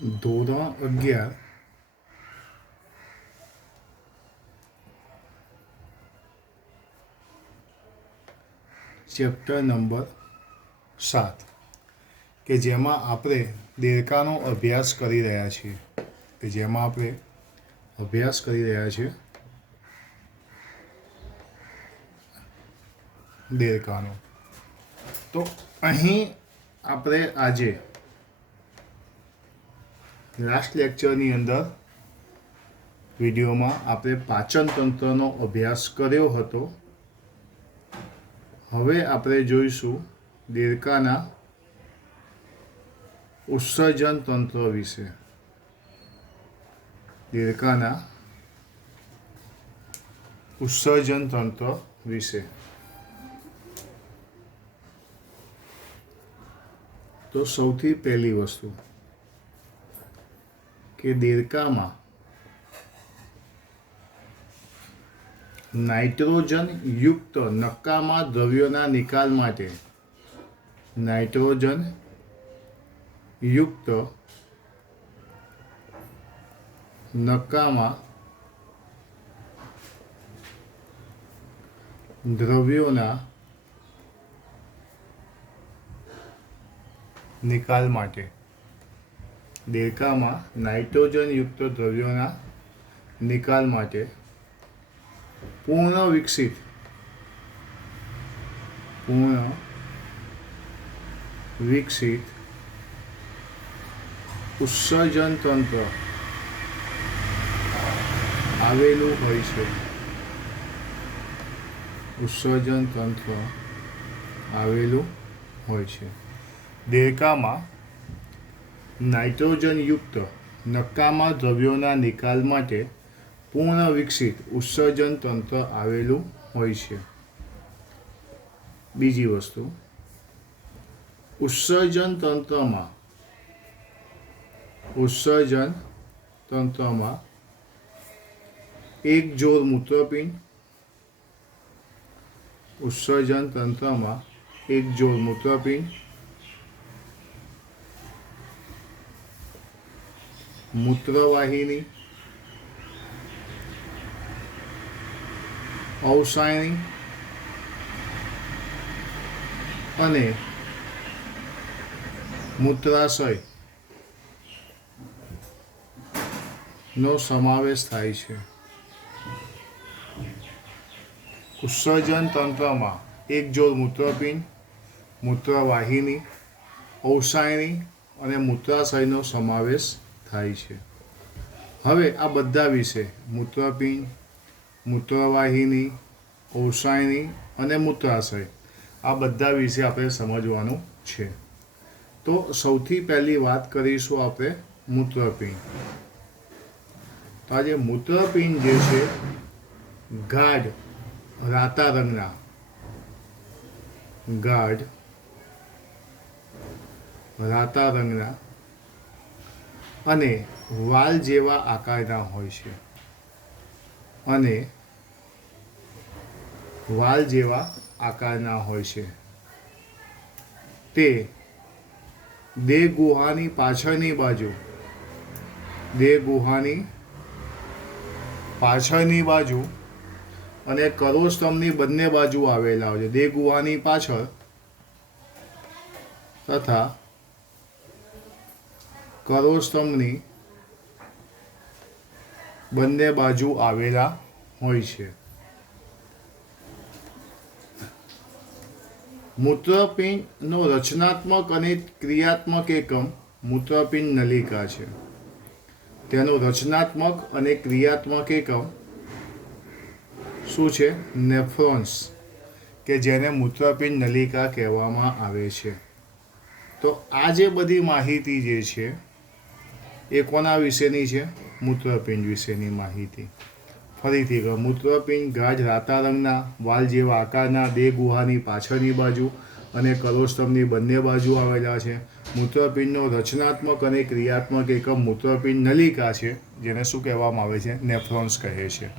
ધોરણ 11 chapter number 7 કે જેમાં આપણે દેડકાનો અભ્યાસ કરી રહ્યા છીએ દેડકાનો. તો અહીં આપણે આજે લાસ્ટ લેક્ચરની અંદર વિડીયોમાં આપણે પાચન તંત્રનો અભ્યાસ કર્યો હતો. હવે આપણે જોઈશું દેડકાના ઉત્સર્જન તંત્ર વિશે. તો સૌથી પહેલી વસ્તુ કે દેડકામાં નાઇટ્રોજન યુક્ત નકામા દ્રવ્યોના નિકાલ માટે નકામા દ્રવ્યોના નિકાલ માટે દેડકામાં નાઇટ્રોજન યુક્ત દ્રવ્યોના નિકાલ માટે પૂર્ણ વિકસિત ઉત્સર્જન તંત્ર આવેલું હોય છે. દેડકામાં નાઇટ્રોજન યુક્ત નકામા દ્રવ્યોના નિકાલ માટે પૂર્ણ વિકસિત ઉત્સર્જન તંત્ર આવેલું હોય છે. બીજી વસ્તુ, ઉત્સર્જન તંત્રમાં એક જોડ મૂત્રપિંડ મૂત્રવાહિની, અવસાયણી અને મૂત્રાશય નો સમાવેશ થાય છે. ઉત્સર્જન તંત્રમાં એક જોડ મૂત્રપિંડ, મૂત્રવાહિની, અવસાયણી અને મૂત્રાશયનો સમાવેશ થાય છે. હવે આ બધા વિશે મૂત્રપિંડ, મૂત્રવાહિની, અવસાયણી અને મૂત્રાશય આ બધા વિશે આપણે સમજવાનું છે. તો સૌથી પહેલી વાત કરીશું આપણે મૂત્રપિંડ. તો આજે મૂત્રપિંડ જે છે ગાઢ રાતા રંગના અને વાલ જેવા આકારના હોય છે. તે દેહ ગુહાની પાછળની બાજુ અને કરોડસ્તંભની બંને બાજુ આવેલા હોય છે. દેહ ગુહાની પાછળ તથા કરોડસ્તંભની બંને બાજુ આવેલા હોય છે. મૂત્રપિંડનો રચનાત્મક અને ક્રિયાત્મક એકમ મૂત્રપિંડ નલિકા છે. તેનો રચનાત્મક અને ક્રિયાત્મક એકમ શું છે? નેફ્રોન્સ, કે જેને મૂત્રપિંડ નલિકા કહેવામાં આવે છે. તો આ જે બધી માહિતી જે છે એ કોના વિશેની છે? મૂત્રપિંડ વિશેની માહિતી. ફરીથી કહો, મૂત્રપિંડ ગાઢ રાતા રંગના, વાલ જેવા આકારના, દેહ ગુહાની પાછળની બાજુ અને કરોડસ્તંભની બંને બાજુ આવેલા છે. મૂત્રપિંડનો રચનાત્મક અને ક્રિયાત્મક એકમ મૂત્રપિંડ નલિકા છે, જેને શું કહેવામાં આવે છે? નેફ્રોન્સ કહે છે.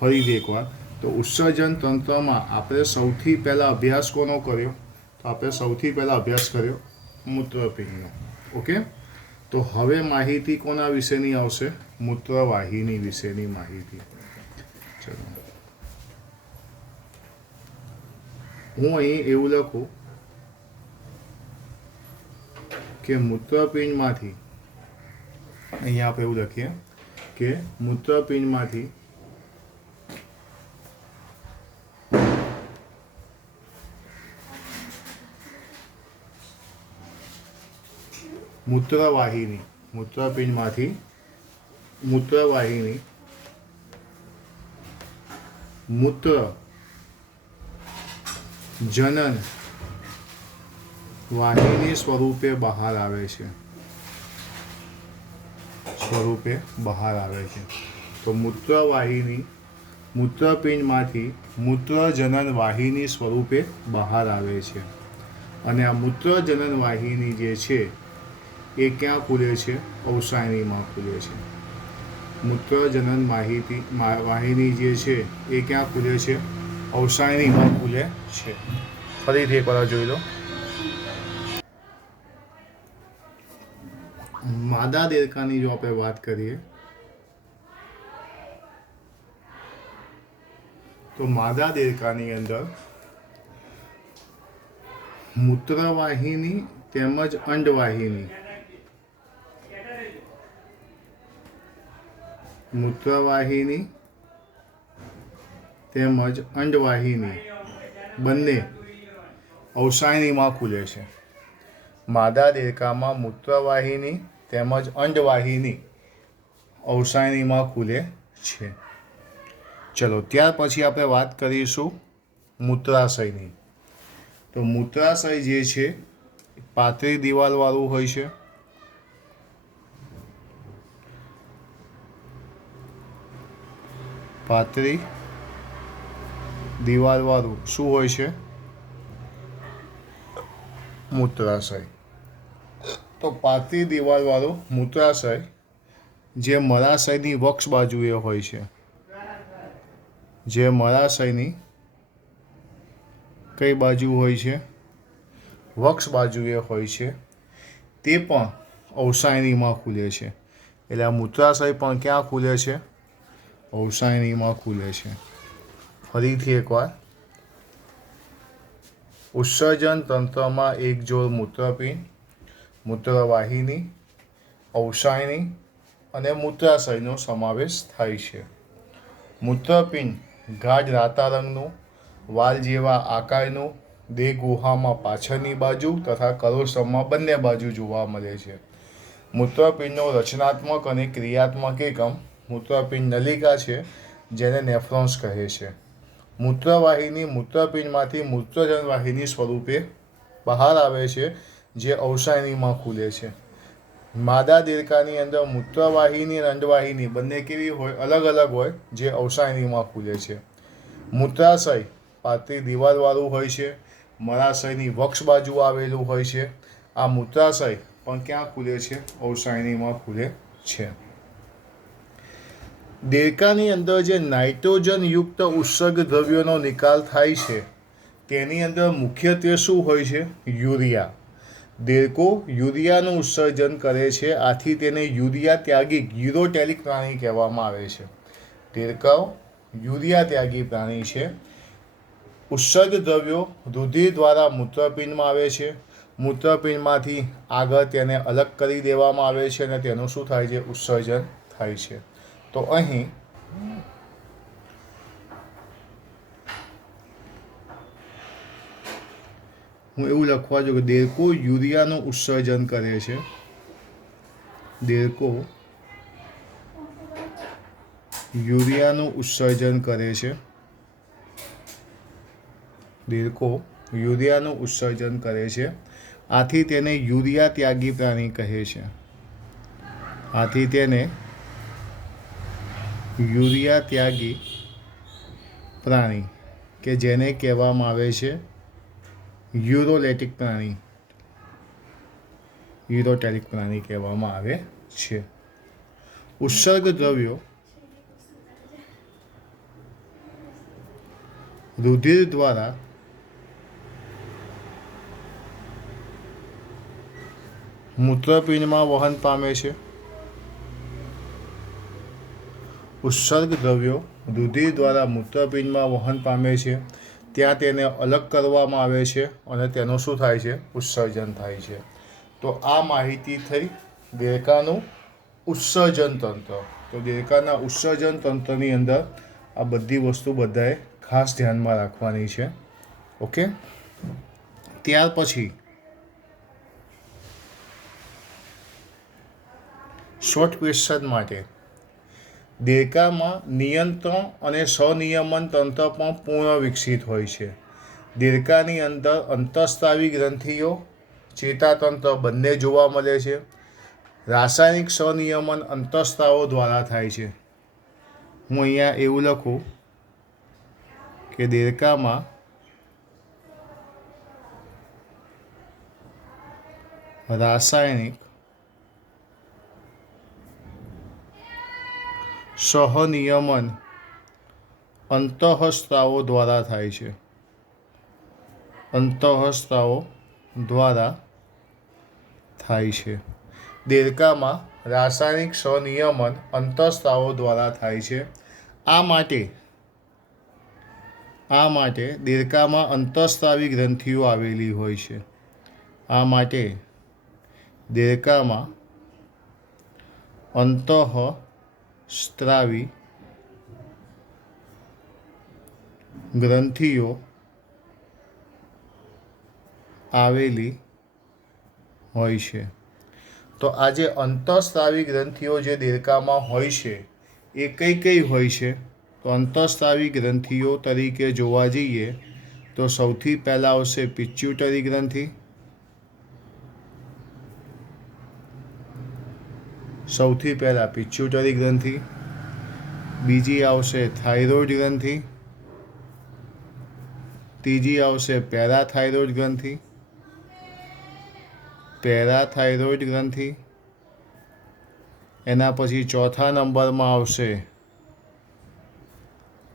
ફરીથી એકવાર, તો ઉત્સર્જન તંત્રમાં આપણે સૌથી પહેલાં અભ્યાસ કોનો કર્યો? તો આપણે સૌથી પહેલાં અભ્યાસ કર્યો મૂત્રપિંડનો. ઓકે. તો હવે માહિતી કોના વિશેની આવશે? મૂત્રવાહિની વિશેની માહિતી. ચલો, હું અહીં એવું લખું કે મૂત્રપિંડમાંથી, અહીંયા આપણે એવું લખીએ કે મૂત્રપિંડમાંથી મૂત્રવાહિની, મૂત્રપિંડમાંથી મૂત્રવાહિની મૂત્ર જનન વાહિની સ્વરૂપે બહાર આવે છે. તો મૂત્રવાહિની મૂત્રપિંડમાંથી મૂત્રજનન વાહિની સ્વરૂપે બહાર આવે છે. અને આ મૂત્રજનન વાહિની જે છે એ ક્યાં ખુલે છે? અવસાયનીમાં ખુલે છે. મૂત્રજનન વાહિની જે છે એ ક્યાં ખુલે છે? અવસાયનીમાં ખુલે છે. ફરીથી એકવાર જોઈ લો. માદા દેડકાની જો આપણે વાત કરીએ તો માદા દેડકાની અંદર મૂત્રવાહિની તેમજ અંડવાહિની મૂત્રવાહિની તેમજ અંડવાહિની બંને અવસાયનીમાં ખુલે છે. માદા દેડકામાં મૂત્રવાહિની તેમજ અંડવાહિની અવસાયનીમાં ખુલે છે. ચલો, ત્યાર પછી આપણે વાત કરીશું મૂત્રાશયની. તો મૂત્રાશય જે છે પાતળી દિવાલવાળું હોય છે. પાતળી દિવાલવાળું શું હોય છે? મૂત્રાશય. તો પાતળી દિવાલવાળું મૂત્રાશય જે મળાશયની વક્ષ બાજુએ હોય છે, જે મળાશયની કઈ બાજુ હોય છે? વક્ષ બાજુએ હોય છે, તે પણ અવસાયનીમાં ખુલે છે. એટલે આ મૂત્રાશય પણ ક્યાં ખુલે છે? અવસાયનીમાં ખુલે છે. ફરીથી એકવાર, ઉત્સર્જન તંત્રમાં એક જોડ મૂત્રપિંડ, મૂત્રવાહિની, અવસાયની અને મૂત્રાશયનો સમાવેશ થાય છે. મૂત્રપિંડ ગાઢ રાતા રંગનું, વાલ જેવા આકારનું, દેહ ગુહામાં પાછળની બાજુ તથા કરોડરસમાં બંને બાજુ જોવા મળે છે. મૂત્રપિંડનો રચનાત્મક અને ક્રિયાત્મક એકમ મૂત્રપિંડ નલિકા છે, જેને નેફ્રોન્સ કહે છે. મૂત્રવાહિની મૂત્રપિંડમાંથી મૂત્રજનન વાહિની સ્વરૂપે બહાર આવે છે, જે અવસાયનીમાં ખુલે છે. માદા દેડકાની અંદર મૂત્રવાહિની અને અંડવાહિની બંને કેવી હોય? અલગ અલગ હોય, જે અવસાયનીમાં ખુલે છે. મૂત્રાશય પાતળી દિવાલવાળું હોય છે, મળાશયની વક્ષ બાજુ આવેલું હોય છે. આ મૂત્રાશય પણ ક્યાં ખુલે છે? અવસાયનીમાં ખુલે છે. દેડકાની અંદર જે નાઇટ્રોજનયુક્ત ઉત્સર્ગ દ્રવ્યોનો નિકાલ થાય છે, તેની અંદર મુખ્યત્વે શું હોય છે? યુરિયા. દેડકો યુરિયાનું ઉત્સર્જન કરે છે, આથી તેને યુરિયા ત્યાગી યુરોટેલિક પ્રાણી કહેવામાં આવે છે. દેડકાઓ યુરિયા ત્યાગી પ્રાણી છે. ઉત્સર્ગ દ્રવ્યો રુધિર દ્વારા મૂત્રપિંડમાં આવે છે. મૂત્રપિંડમાંથી આગળ તેને અલગ કરી દેવામાં આવે છે અને તેનું શું થાય છે? ઉત્સર્જન થાય છે. તો અહીં હું એવું લખવા જો કે દેડકો યુરિયાનું ઉત્સર્જન કરે છે. દેડકો યુરિયાનું ઉત્સર્જન કરે છે. દેડકો યુરિયાનું ઉત્સર્જન કરે છે. આથી તેને યુરિયા ત્યાગી પ્રાણી કહે છે. આથી તેને યુરિયા ત્યાગી પ્રાણી કે જેને કહેવામાં આવે છે યુરોલેટિક પ્રાણી, યુરોટેલિક પ્રાણી કહેવામાં આવે છે. ઉત્સર્ગ દ્રવ્યો રુધિર દ્વારા મૂત્રપિંડમાં વહન પામે છે. ઉત્સર્ગ દ્રવ્યો રુધિર દ્વારા મૂત્રપિંડમાં વહન પામે છે. ત્યાં તેને અલગ કરવામાં આવે છે અને તેનું શું થાય છે? ઉત્સર્જન થાય છે. તો આ માહિતી થઈ દેડકાનું ઉત્સર્જન તંત્ર. તો દેડકાના ઉત્સર્જન તંત્રની અંદર આ બધી વસ્તુ બધાએ ખાસ ધ્યાનમાં રાખવાની છે. ઓકે. ત્યાર પછી શોર્ટ ક્વેશ્ચન માટે દેડકામાં નિયંત્રણ અને સંનિયમન તંત્ર પણ પૂર્ણ વિકસિત હોય છે. દેડકાની અંદર અંતઃસ્રાવી ગ્રંથિઓ, ચેતાતંત્ર બંને જોવા મળે છે. રાસાયણિક સંનિયમન અંતઃસ્રાવો દ્વારા થાય છે. હું અહીંયા એવું લખું કે દેડકામાં રાસાયણિક સહનિયમન અંતઃસ્રાવો દ્વારા થાય છે. અંતઃસ્રાવો દ્વારા થાય છે. દેડકામાં રાસાયણિક સહનિયમન અંતઃસ્રાવો દ્વારા થાય છે. આ માટે દેડકામાં અંતઃસ્રાવી ગ્રંથિઓ આવેલી હોય છે. આ માટે દેડકામાં અંતઃસ્રાવી ગ્રંથિઓ આવેલી હોય છે. તો આ જે અંતઃસ્રાવી ગ્રંથિઓ જે દેડકામાં હોય છે એ કઈ હોય છે? તો અંતઃસ્રાવી ગ્રંથિઓ તરીકે જોવા જઈએ તો સૌથી પહેલાં આવશે પિચ્યુટરી ગ્રંથિ, બીજી આવશે થાઇરોઇડ ગ્રંથિ, ત્રીજી આવશે પેરાથાઇરોઇડ ગ્રંથિ, એના પછી ચોથા નંબરમાં આવશે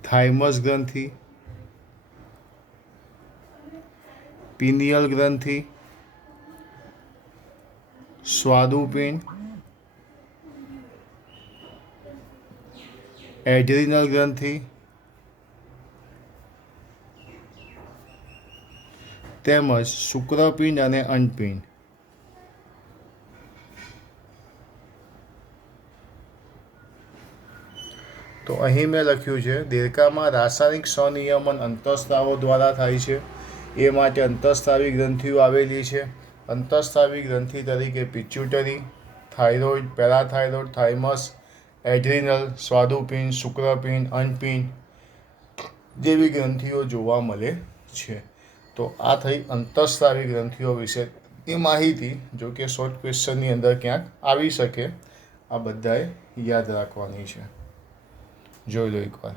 થાઇમસ ગ્રંથિ, પિનિયલ ગ્રંથિ, સ્વાદુપિંડ, એડ્રિનલ ગ્રંથિ તેમજ શુક્રપિંડ અને અંડપિંડ. તો અહીં મેં લખ્યું છે દેડકામાં રાસાયણિક સંનિયમન અંતઃસ્રાવો દ્વારા થાય છે. એ માટે અંતઃસ્રાવી ગ્રંથિઓ આવેલી છે. અંતઃસ્રાવી ગ્રંથિ તરીકે પિચ્યુટરી, થાઇરોઇડ, પેરાથાઇરોઇડ, થાઇમસ, એડ્રિનલ, સ્વાદુપિંડ, શુક્રપિંડ, અંડપિંડ જેવી ગ્રંથિઓ જોવા મળે છે. તો આ થઈ અંતઃસ્રાવી ગ્રંથિઓ વિશેની માહિતી. જો કે શોર્ટ ક્વેશ્ચનની અંદર ક્યાંક આવી શકે. આ બધાએ યાદ રાખવાની છે. જોઈ લો એકવાર.